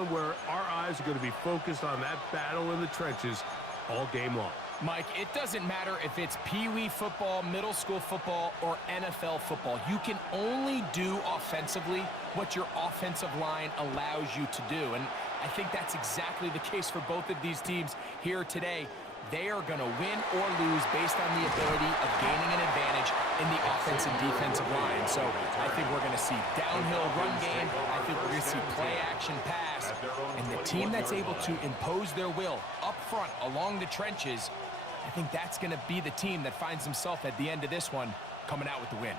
one where our eyes are going to be focused on that battle in the trenches all game long. Mike, it doesn't matter if it's Pee-wee football, middle school football, or NFL football. You can only do offensively what your offensive line allows you to do. And I think that's exactly the case for both of these teams here today. They are going to win or lose based on the ability of gaining an advantage in the offensive and defensive line. So I think we're going to see downhill run game. I think we're going to see play action pass. And the team that's able to impose their will up front along the trenches, I think that's going to be the team that finds himself at the end of this one coming out with the win.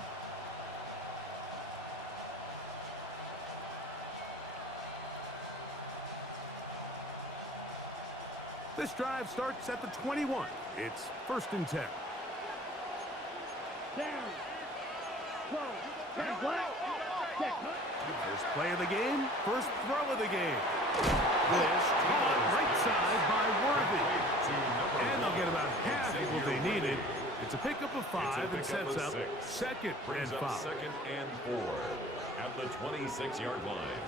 This drive starts at the 21. It's 1st and 10. First play of the game, first throw of the game. This caught right side by Worthy. And they'll get about half of what they needed. It's a pickup of 5 and sets up 2nd and 5. 2nd and 4 at the 26-yard line.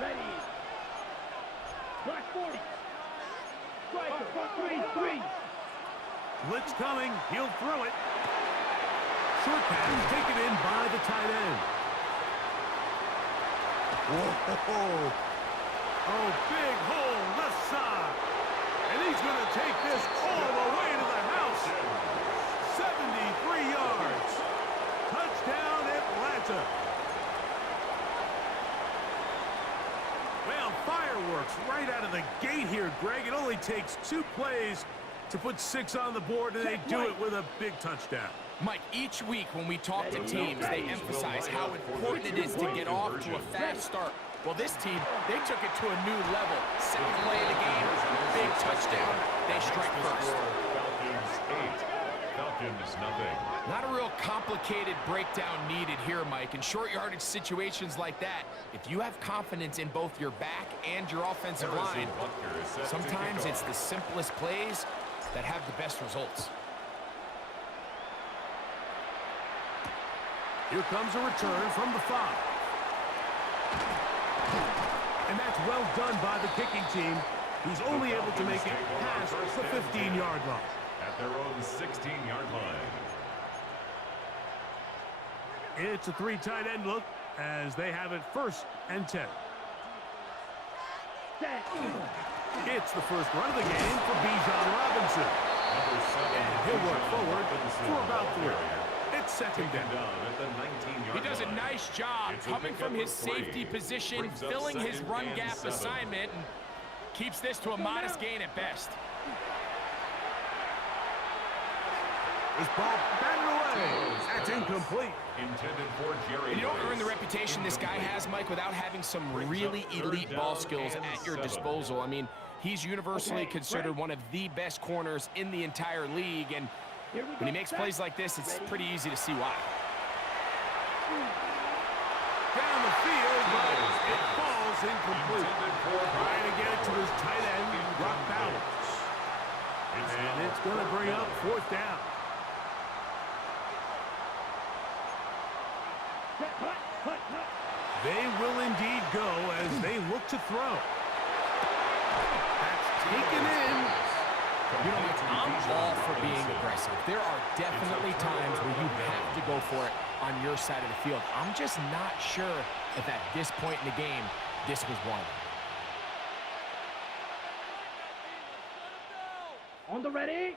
Ready. Black 40. Striker, 3-3. Blitz coming. He'll throw it. Short pass taken in by the tight end. Whoa. Oh, big hole left side. And he's going to take this all the way to the house. 73 yards. Touchdown, Atlanta. Well, fireworks right out of the gate here, Greg. It only takes 2 plays to put 6 on the board, and they do it with a big touchdown. Mike, each week when we talk to teams, they emphasize how important it is to get off to a fast start. Well, this team, they took it to a new level. 2nd play of the game, big touchdown. They strike first. Falcons 8, Falcons nothing. Not a real complicated breakdown needed here, Mike. In short yardage situations like that, if you have confidence in both your back and your offensive line, sometimes it's the simplest plays that have the best results. Here comes a return from the 5. And that's well done by the kicking team, who's only able to make it past the 15-yard line. At their own 16-yard line. It's a 3 tight end look as they have it 1st and 10. It's the first run of the game for Bijan Robinson. And he'll work forward for about 3. It's 2nd down. He does a nice job coming from his safety position, filling his run gap assignment, and keeps this to a modest gain at best. This ball batted away. That's incomplete. Intended for Jerry. And you don't earn the reputation this guy has, Mike, without having some really elite ball skills at your disposal. I mean, he's universally considered one of the best corners in the entire league, and when he makes plays like this, it's pretty easy to see why. Down the field, but it falls incomplete. Trying to get it to his tight end, Brock Bowers. And it's going to bring up 4th down. They will indeed go as they look to throw. That's taken in. You know, Mike, I'm all for being aggressive. There are definitely times where you have to go for it on your side of the field. I'm just not sure if at this point in the game, this was one of them. On the ready.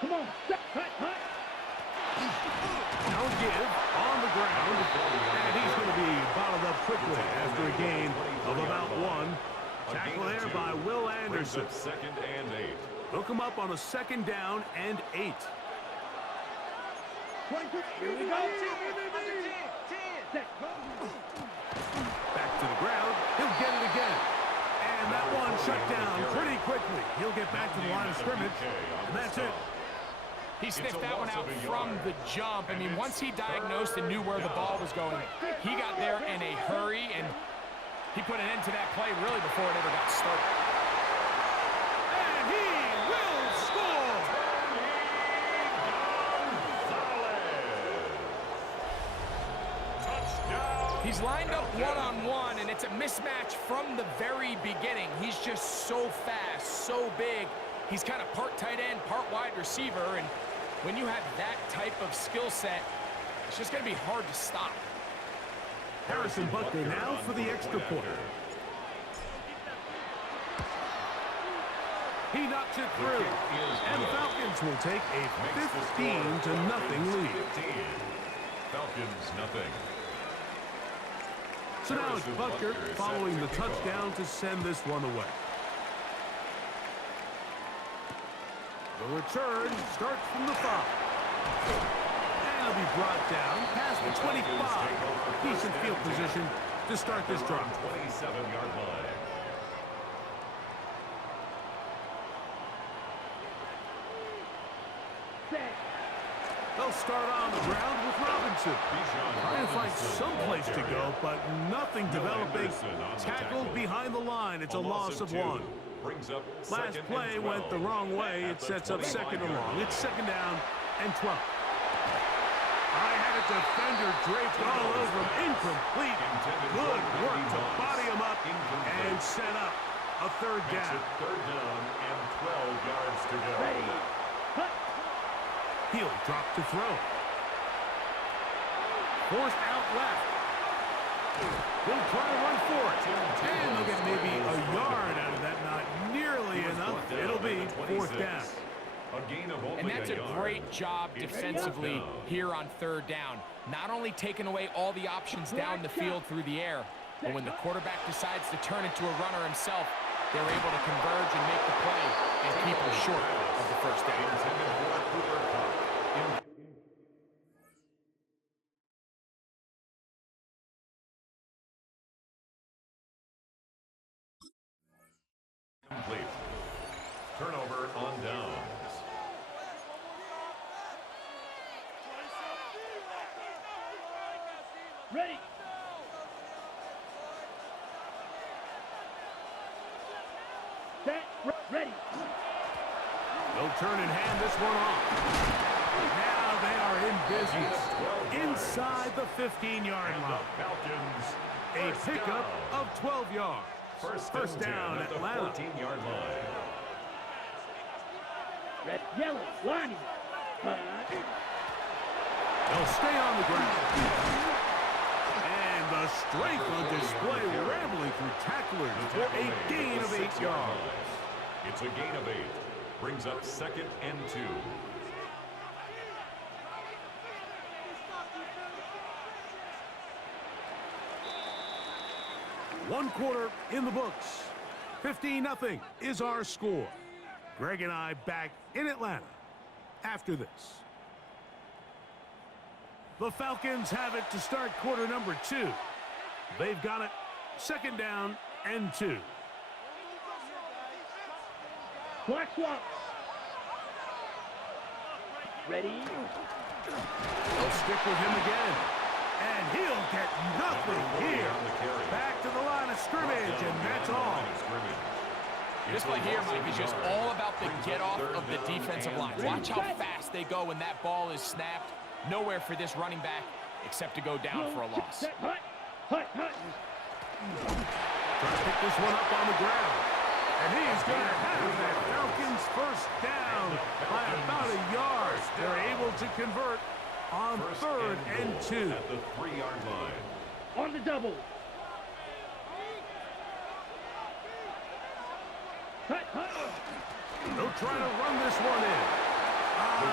Come on. Hut. No give on the ground. And he's going to be bottled up quickly after a gain of about 1. Tackle there by Will Anderson. 2nd and 8. Hook him up on a 2nd down and 8. Here we go. Back to the ground. He'll get it again. And that one shut down pretty quickly. He'll get back to the line of scrimmage. And that's it. He sniffed that one out from the jump. I mean, once he diagnosed and knew where the ball was going, he got there in a hurry, and he put an end to that play really before it ever got started. And he will score! He's lined up one-on-one, and it's a mismatch from the very beginning. He's just so fast, so big. He's kind of part tight end, part wide receiver, and when you have that type of skill set, it's just going to be hard to stop. Harrison Butker now for the extra point. He knocks it through, and the Falcons will take a 15-0 lead. Falcons nothing. So now it's Butker following the touchdown to send this one away. The return starts from the 5. And he'll be brought down past the 25. Decent field position to start this drive. 27-yard line. They'll start on the ground with Robinson. Trying to find some place to go, but nothing developing. Tackled behind the line. It's a loss of 1. Last play went the wrong way. It sets up second and long. It's second down and 12. I had a defender draped all over him. Incomplete. Good work to body him up and set up a third down. Third down and 12 yards to go. He'll drop to throw. Forced out left. He'll try to run for it. And they'll get maybe a yard out of that. Not nearly enough. It'll be fourth down. And that's a great job defensively here on third down. Not only taking away all the options down the field through the air, but when the quarterback decides to turn into a runner himself, they're able to converge and make the play and keep him short of the first down. Complete. Turnover on downs. Ready. Set. Ready. They'll turn and hand this one off. Now they are in business inside the 15-yard line. A pickup of 12 yards. First down, Atlanta. 14-yard line. Red, yellow, lining. They'll stay on the ground. And the strength on display, rambling through tacklers for a gain of 8 yards. It's a gain of 8. Brings up second and 2. One quarter in the books. 15-0 is our score. Greg and I back in Atlanta after this. The Falcons have it to start quarter number 2. They've got it second down and 2. Black swap. Ready. They'll stick with him again. And he'll get nothing here. Back to the line of scrimmage, and that's all. This play here, Mike, is just all about the get-off of the defensive line. Watch how fast they go when that ball is snapped. Nowhere for this running back except to go down for a loss. Hut. Trying to pick this one up on the ground. And he's going to have that Falcons first down by about a yard. They're able to convert on third and 2. At the 3-yard line. On the double. They'll try to run this one in.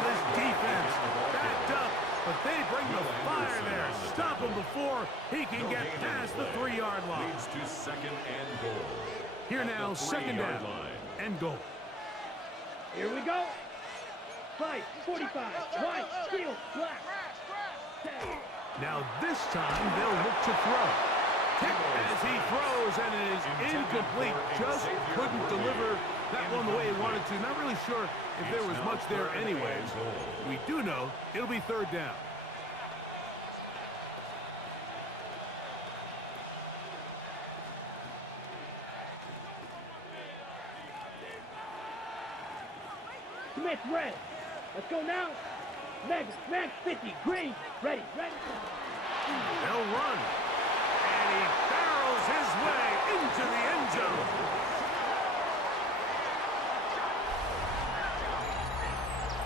This defense backed up, but they bring the fire there. Stop him before he can get past the 3-yard line. Leads to second and goal. Here now, second down and goal. Here we go. 5:45. White, steel, black. Now this time they'll look to throw. Tipped as he throws, and it is incomplete. Just couldn't deliver that one the way he wanted to. Not really sure if there was much there anyways. We do know it'll be third down. Smith, red. Let's go now. Max 50, green. Ready. They'll run. he barrels his way into the end zone.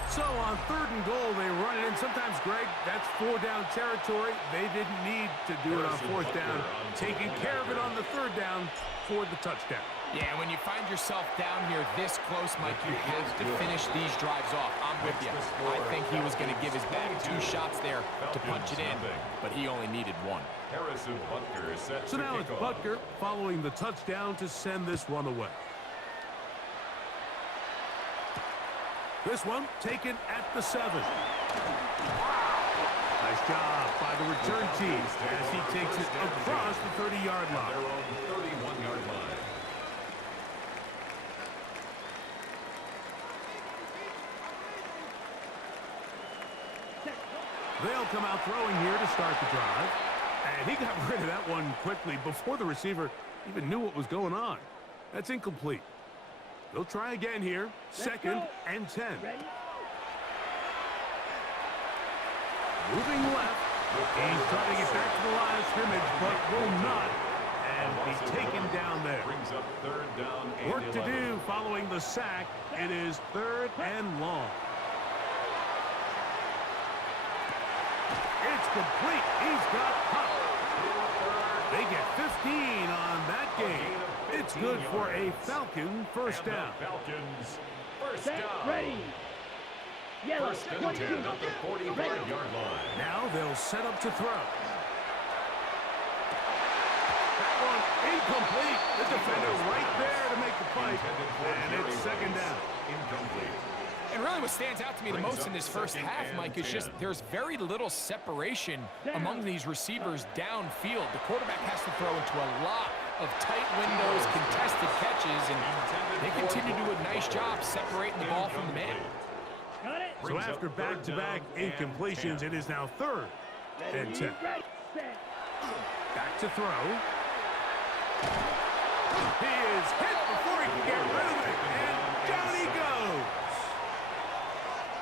So on 3rd and goal, they run it in. Sometimes, Greg, that's 4-down territory. They didn't need to do it on 4th down. Taking care of it on the 3rd down for the touchdown. Yeah, when you find yourself down here this close, Mike, you have to finish these drives off. I'm with you. I think he was going to give his back 2 shots there to punch it in, but he only needed 1. So now it's Butker following the touchdown to send this one away. This one taken at the 7. Nice job by the return team as he takes it across the 30-yard line. 31-yard line. They'll come out throwing here to start the drive. And he got rid of that one quickly before the receiver even knew what was going on. That's incomplete. They'll try again here. 2nd and 10. Moving left. He's trying to get back to the line of scrimmage, but will not. And be taken down there. Brings up 3rd down and Work to 11. do following the sack. It is 3rd and long. It's complete. He's got Pop. They get 15 on that game. It's good for a Falcon first down. Falcons first down. Ready. Yellow. 1st and 10 at the 45-yard line. Now they'll set up to throw. That one incomplete. The defender right there to make the fight. And it's 2nd down. Incomplete. And really what stands out to me the most in this first half, Mike, is just there's very little separation among these receivers downfield. The quarterback has to throw into a lot of tight windows, contested catches, and they continue to do a nice job separating the ball from the man. Got it. So after back-to-back incompletions, it is now 3rd and 10. Back to throw. He is hit before he can get rid of it, and down he goes.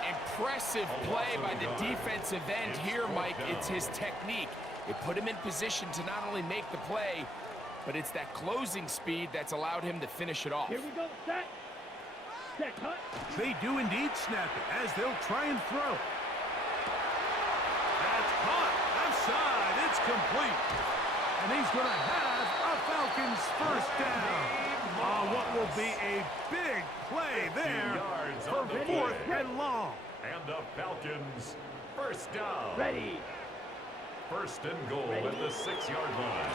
Impressive play by the defensive end here, Mike. It's his technique. It put him in position to not only make the play, but it's that closing speed that's allowed him to finish it off. Here we go. Set. Set. Cut. They do indeed snap it as they'll try and throw. That's caught. Outside. It's complete. And he's going to have a Falcons first down. On what will be a big play there for 4th and long. And the Falcons first down. Ready. 1st and goal at the 6-yard line.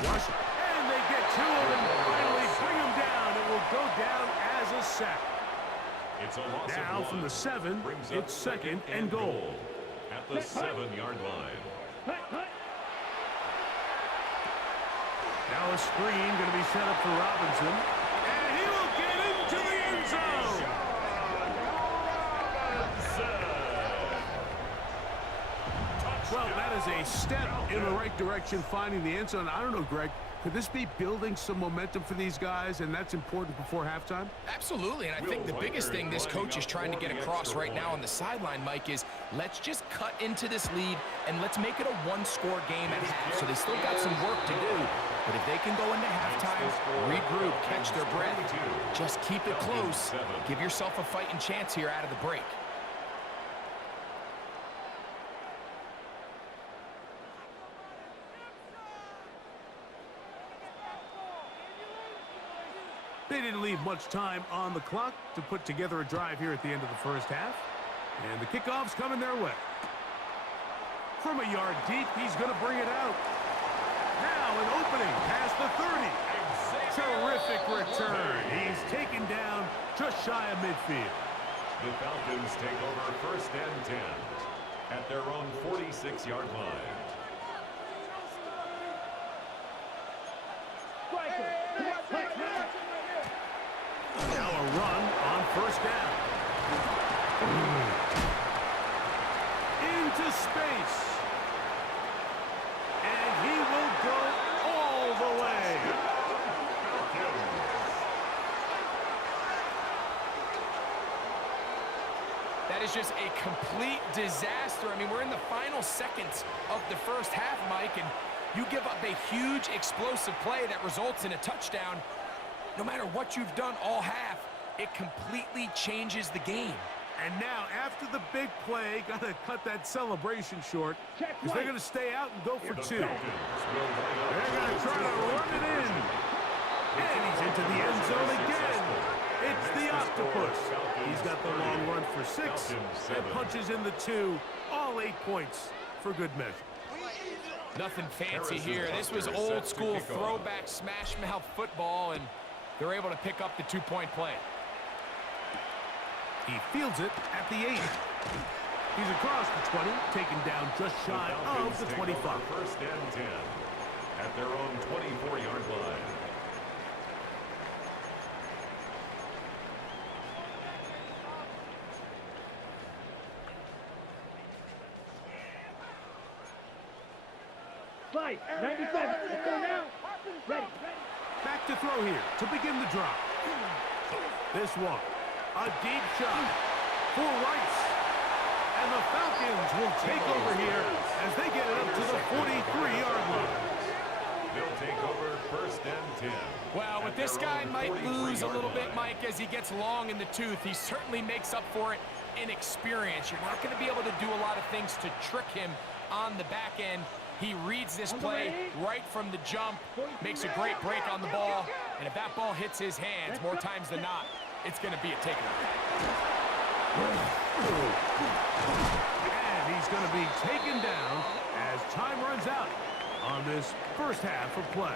Rush, and they get 2 of them, finally bring him down. It will go down as a sack. It's a loss Now of 1. from the 7, Brings up it's 2nd and goal. at the 7-yard line. Cut. Cut. Now a screen going to be set up for Robinson. And he will get into the end zone. Well, that is a step in the right direction, finding the end zone. I don't know, Greg. Could this be building some momentum for these guys, and that's important before halftime? Absolutely, and I think the biggest thing this coach is trying to get across right now on the sideline, Mike, is let's just cut into this lead and let's make it a 1-score game at half. So they still got some work to do, but if they can go into halftime, regroup, catch their breath, just keep it close, give yourself a fighting chance here out of the break. They didn't leave much time on the clock to put together a drive here at the end of the first half. And the kickoff's coming their way. From a yard deep, he's going to bring it out. Now an opening past the 30. Terrific return. He's taken down just shy of midfield. The Falcons take over 1st and 10 at their own 46-yard line. Now a run on 1st down. Into space. And he will go all the way. That That is just a complete disaster. I mean, we're in the final seconds of the first half, Mike, and you give up a huge explosive play that results in a touchdown. No matter what you've done all half, it completely changes the game. And now, after the big play, got to cut that celebration short because they're going to stay out and go for two. They're going to try to run it in. And he's into the end zone again. It's the octopus. He's got the long run for 6 and punches in the 2. All 8 points for good measure. Nothing fancy here. This was old school throwback smash mouth football, and they're able to pick up the 2-point play. He fields it at the 8. He's across the 20, taken down just shy of the 25. First and 10 at their own 24-yard line. Fight. 97. Let's go now. Ready. Back to throw here to begin the drive. This one, a deep shot for Rice. And the Falcons will take over here as they get it up to the 43-yard line. They'll take over first and 10. Well, with this guy might lose a little bit, Mike, as he gets long in the tooth. He certainly makes up for it in experience. You're not going to be able to do a lot of things to trick him on the back end. He reads this play right from the jump, makes a great break on the ball, and if that ball hits his hands more times than not, it's going to be a takeaway. And he's going to be taken down as time runs out on this first half of play.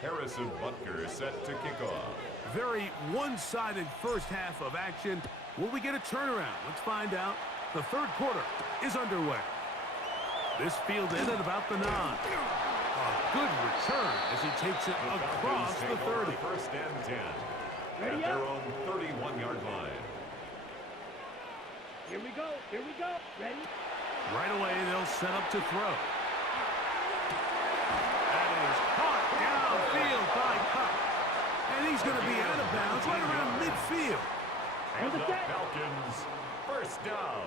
Harrison Butker set to kick off. Very one-sided first half of action. Will we get a turnaround? Let's find out. The third quarter is underway. This fielded at about the 9. A good return as he takes it across the 30. First and 10 at their own 31-yard line. Here we go. Ready? Right away, they'll set up to throw. That is caught downfield by Cup. And he's going to be out of bounds right around midfield. And the Falcons, first down.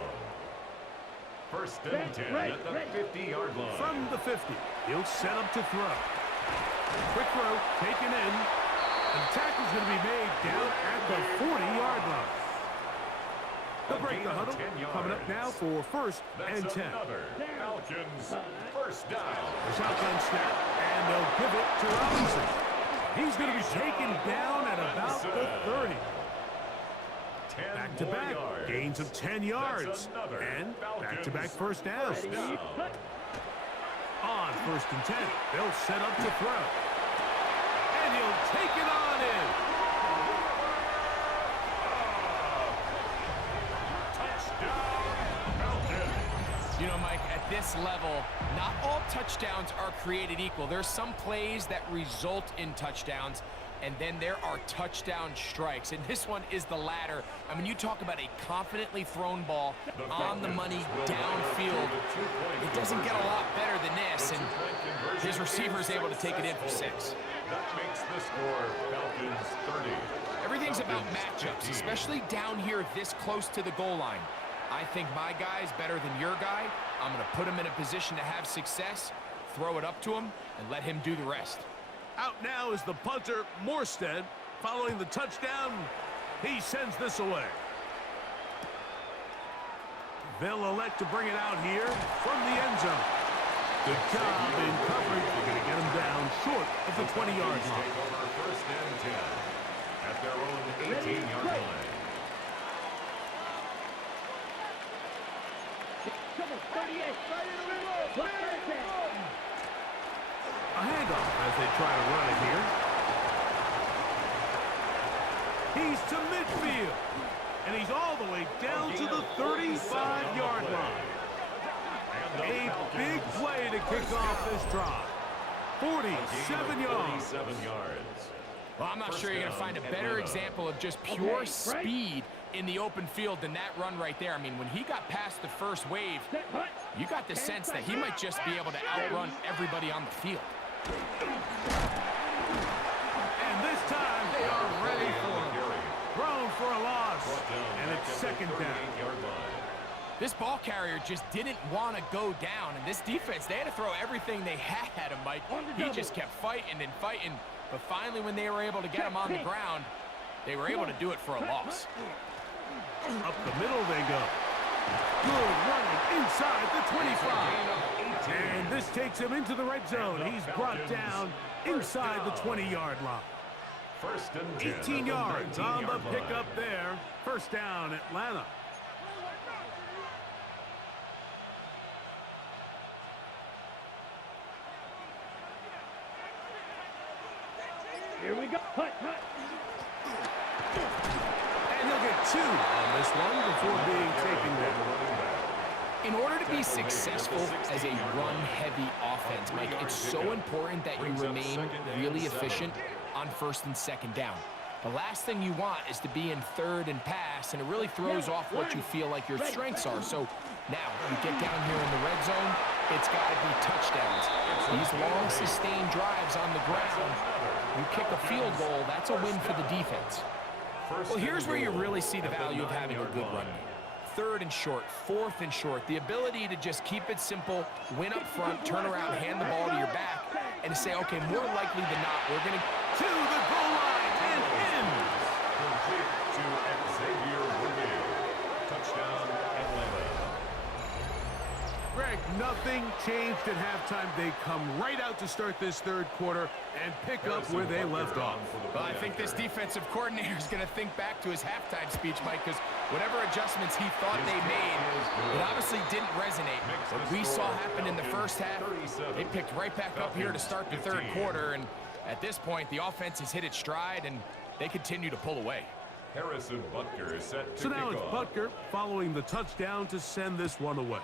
First and 10 at the 50-yard line. From the 50, he'll set up to throw. Quick throw, taken in. And the tackle's going to be made down at the 40-yard line. They'll break the huddle. Coming up now for first and 10. Falcons, first down. The shotgun snap, and they'll give it to Robinson. He's going to be taken down at about the 30. Back-to-back, gains of 10 yards. And back-to-back first downs. On first and 10, they'll set up to throw. And he'll take it on in. You know, Mike, at this level, not all touchdowns are created equal. There's some plays that result in touchdowns, and then there are touchdown strikes. And this one is the latter. I mean, you talk about a confidently thrown ball on the money downfield. It doesn't get a lot better than this, and his receiver is able to take it in for 6. That makes the score Falcons 30. Everything's about matchups, especially down here this close to the goal line. I think my guy's better than your guy. I'm going to put him in a position to have success, throw it up to him, and let him do the rest. Out now is the punter, Morstead. Following the touchdown, he sends this away. They'll elect to bring it out here from the end zone. Good job in coverage. They're going to get him down short of the 20-yard line. First and 10 at their own 18-yard line. A handoff as they try to run it here. He's to midfield. And he's all the way down to the 35-yard line. A big play to kick off this drive. 47 yards. 47 yards. Well, I'm not sure you're going to find a better example of just pure speed in the open field than that run right there. I mean, when he got past the first wave, you got the sense that he might just be able to outrun everybody on the field. And this time they are ready for him. Thrown for a loss. And it's second down. This ball carrier just didn't want to go down. And this defense, they had to throw everything they had at him, Mike. He just kept fighting and fighting. But finally, when they were able to get him on the ground, they were able to do it for a loss. Up the middle they go. Good running inside the 25. And this takes him into the red zone. He's brought down inside the 20-yard line. 18 yards on the pickup there. First down, Atlanta. Here we go. Hut. And he'll get 2 on this one before being taken down. In order to be successful as a run-heavy offense, Mike, it's so important that you remain really efficient on first and second down. The last thing you want is to be in third and pass, and it really throws off what you feel like your strengths are. So now you get down here in the red zone, it's got to be touchdowns. These long, sustained drives on the ground, you kick a field goal, that's a win for the defense. Well, here's where you really see the value of having a good run game. Third and short, fourth and short, the ability to just keep it simple, win up front, turn around, hand the ball to your back, and to say, okay, more likely than not, we're going to the goal line and in. Complete to Xavier Woodley. Touchdown, Atlanta. Greg, nothing changed at halftime. They come right out to start this third quarter and pick up where they left off. Well, I think this defensive coordinator is going to think back to his halftime speech, Mike, because whatever adjustments he thought they made, it obviously didn't resonate. What we saw happen in the first half, they picked right back up here to start the third quarter, and at this point, the offense has hit its stride, and they continue to pull away. Harrison Butker is set to So now kick it's off. Butker following the touchdown to send this one away.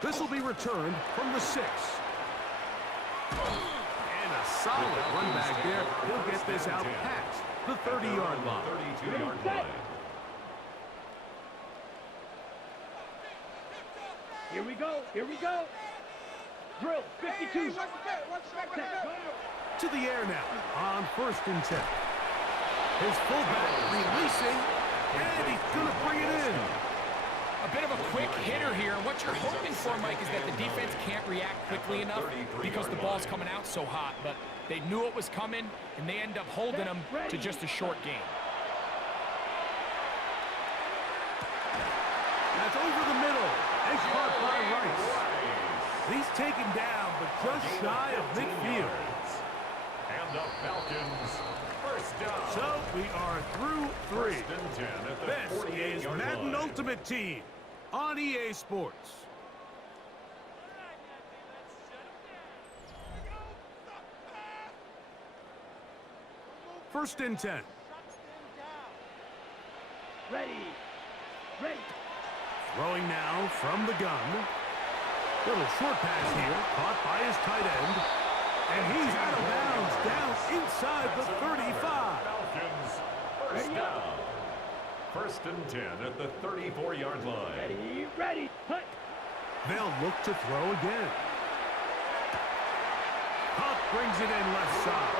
This will be returned from the 6. And a solid run back there. He'll get this out past the 30-yard line. 32-yard line. Here we go. Drill, 52. To the air now on first and 10. His fullback releasing, and he's going to bring it in. A bit of a quick hitter here, and what you're hoping for, Mike, is that the defense can't react quickly enough because the ball's coming out so hot, but they knew it was coming, and they end up holding them to just a short game. That's over the middle, and caught by Rice. He's taken down, but just shy of midfield. And the Falcons, first down. So we are through 3. First and 10 at the This is 48-yard Madden line. Ultimate Team on EA Sports. First and 10. Ready. Throwing now from the gun. Little short pass here, caught by his tight end. And he's out of bounds, down inside the 35. Falcons, first down. First and 10 at the 34-yard line. Ready. Hut. They'll look to throw again. Huff brings it in left side.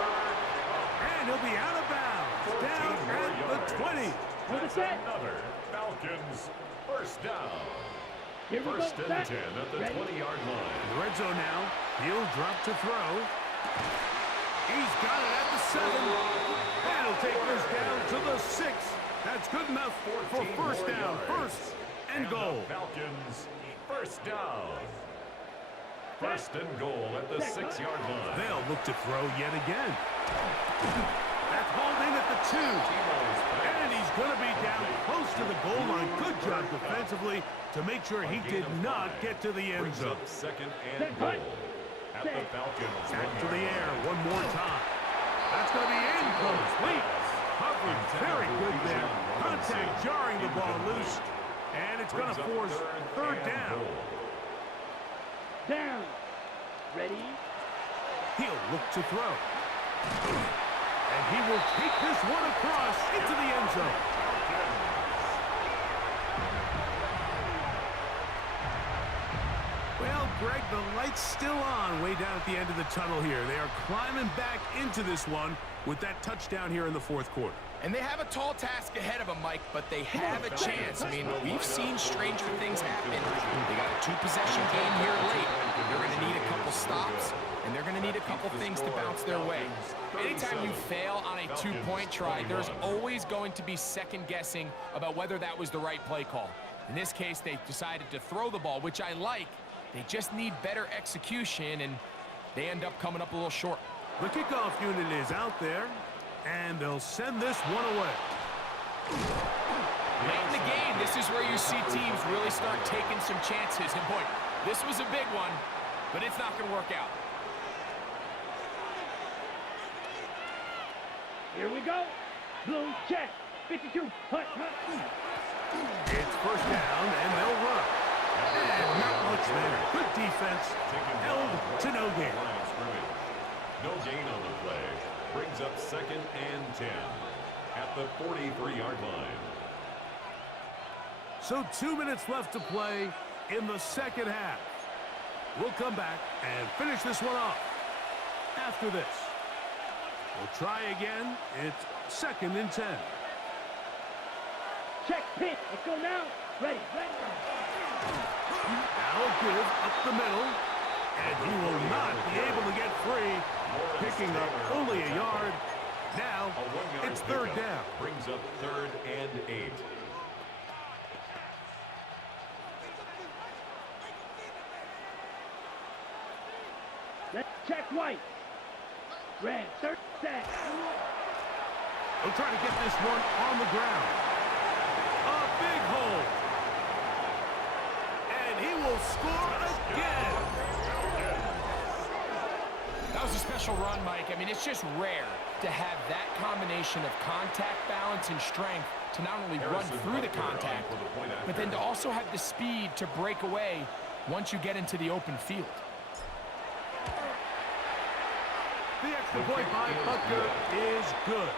And he'll be out of bounds, down at the 20. That's another Falcons, first down. Here we First go. and 10 at the 20-yard line. In the red zone now. He'll drop to throw. He's got it at the 7. And he'll take this down to the 6. That's good enough for first down. First and goal. The Falcons, first down. First and goal at the 6-yard line. They'll look to throw yet again. That's hauled in at the 2. And he's going to be down close to the goal line. Good job defensively to make sure he did not get to the end Brings zone. up second and goal at the Falcons. Back to the air one more time. That's going to be incomplete. Coverage very good there. Contact jarring the ball loose. And it's going to force third down. Down. Ready. He'll look to throw. And he will take this one across into the end zone. Well, Greg, the light's still on way down at the end of the tunnel here. They are climbing back into this one with that touchdown here in the fourth quarter. And they have a tall task ahead of them, Mike, but they have a chance. I mean, we've seen stranger things happen. They got a two-possession game here late. They're going to need a couple stops, and they're going to need a couple things to bounce their way. Anytime you fail on a two-point try, there's always going to be second-guessing about whether that was the right play call. In this case, they decided to throw the ball, which I like. They just need better execution, and they end up coming up a little short. The kickoff unit is out there, and they'll send this one away. Late in the game, this is where you see teams really start taking some chances. And boy, this was a big one, but it's not going to work out. Here we go. Blue check. 52. Hut, hut. It's first down, and they'll run. And not much there. Good defense. Held to no gain. No gain on the play. Brings up 2nd and 10 at the 43-yard line. So 2 minutes left to play in the second half. We'll come back and finish this one off after this. We'll try again. It's 2nd and 10. Check pin. Let's go now. Ready. Now give up the middle. And he will not be able to get free. Picking up only a yard. Now it's 3rd down. Brings up 3rd and 8. Let's check white. Red. 3rd set. They'll try to get this one on the ground. A big hole. And he will score again. That was a special run, Mike. I mean, it's just rare to have that combination of contact balance and strength to not only run through the contact, but then to also have the speed to break away once you get into the open field. The extra point by Butker is good.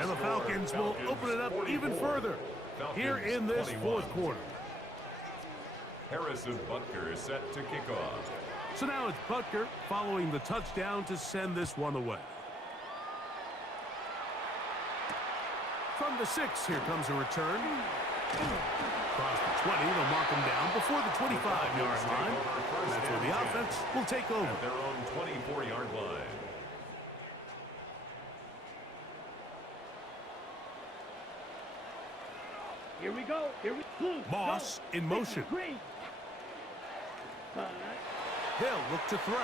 And the Falcons will open it up even further here in this fourth quarter. Harrison Butker is set to kick off. So now it's Butker following the touchdown to send this one away. From the 6, here comes a return. Across the 20, they'll mark him down before the 25-yard line. And that's where the offense will take over. At their own 24-yard line. Here we go. Here we go. Moss in motion. Green. They'll look to throw.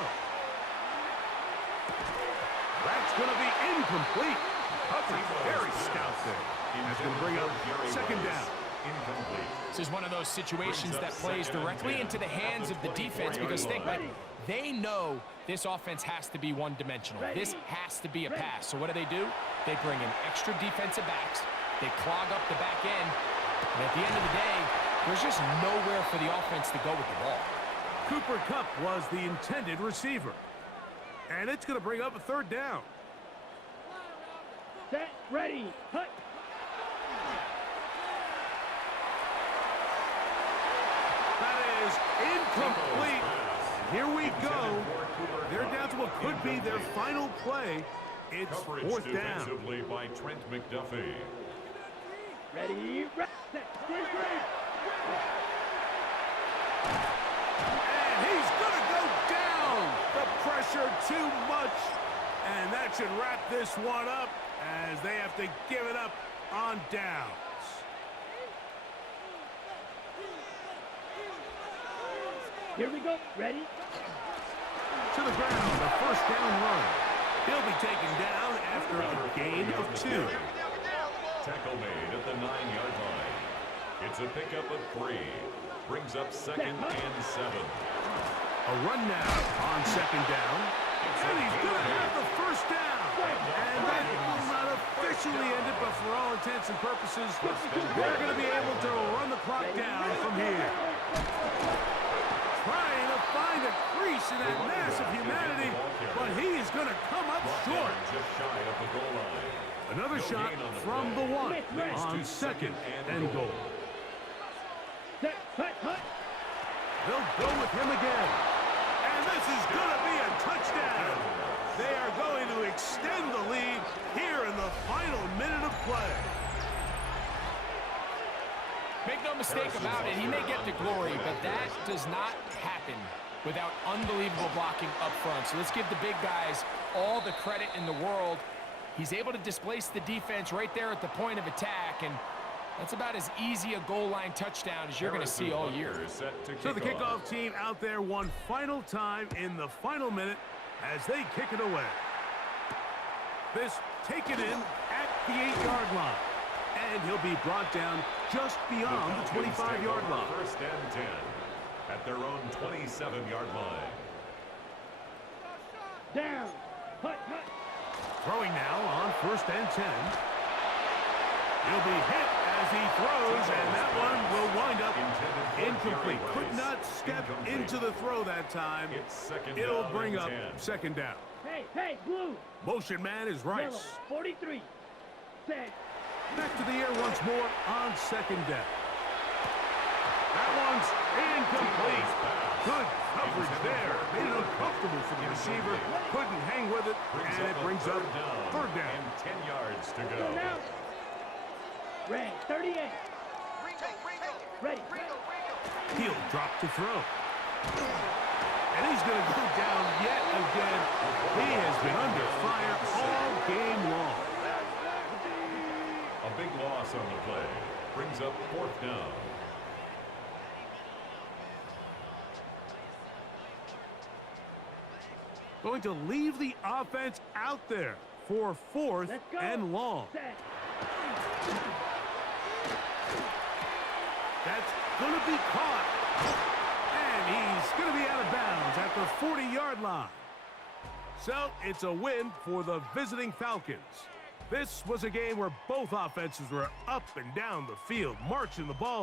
That's going to be incomplete. Coverage very stout there. That's going to bring up 2nd down. Incomplete. This is one of those situations that plays directly into the hands of the defense because think, like, they know this offense has to be one-dimensional. This has to be a pass. So what do? They bring in extra defensive backs. They clog up the back end. And at the end of the day, there's just nowhere for the offense to go with the ball. Cooper Kupp was the intended receiver. And it's going to bring up a 3rd down. Set. Ready. Hut. That is incomplete. Here we go. They're down to what could be their final play. It's 4th down. Defensively by Trent McDuffie. Ready. Set. Green. And he's going to go down. The pressure too much. And that should wrap this one up as they have to give it up on downs. Here we go. Ready. To the ground, the 1st down run. He'll be taken down after a gain of 2. Tackle made at the 9-yard line. It's a pickup of 3. Brings up 2nd and 7. A run now on 2nd down. And he's going to have the 1st down. And that will not officially end it, but for all intents and purposes, they're going to be able to run the clock down from here. trying to find a crease in that mass of humanity, but he is going to come up short. Just shy of the goal line. Another shot from the one on second and goal. They'll go with him again. And this is going to be a touchdown. They are going to extend the lead here in the final minute of play. Make no mistake about it, he may get the glory, but that does not happen without unbelievable blocking up front. So let's give the big guys all the credit in the world. He's able to displace the defense right there at the point of attack, and that's about as easy a goal line touchdown as you're going to see all year. So the kickoff team out there one final time in the final minute as they kick it away. This taken in at the 8-yard line. And he'll be brought down just beyond the 25-yard line. First and 10 at their own 27-yard line. Down. Hut. Throwing now on first and 10. He'll be hit as he throws, and that one will wind up incomplete. Could not step into the throw that time. It'll bring up second down. Hey, blue. Motion man is Rice. Yellow, 43. Set. Back to the air once more on second down. That one's incomplete. Good coverage there. Made it uncomfortable for the receiver. Couldn't hang with it, and it brings up third down. And 10 yards to Go go. now. Red, 38. Ready. He'll drop to throw. And he's going to go down yet again. He has been under fire all game long. A big loss on the play. Brings up fourth down. Going to leave the offense out there for fourth and long. Set. That's going to be caught. And he's going to be out of bounds at the 40-yard line. So it's a win for the visiting Falcons. This was a game where both offenses were up and down the field, marching the ball.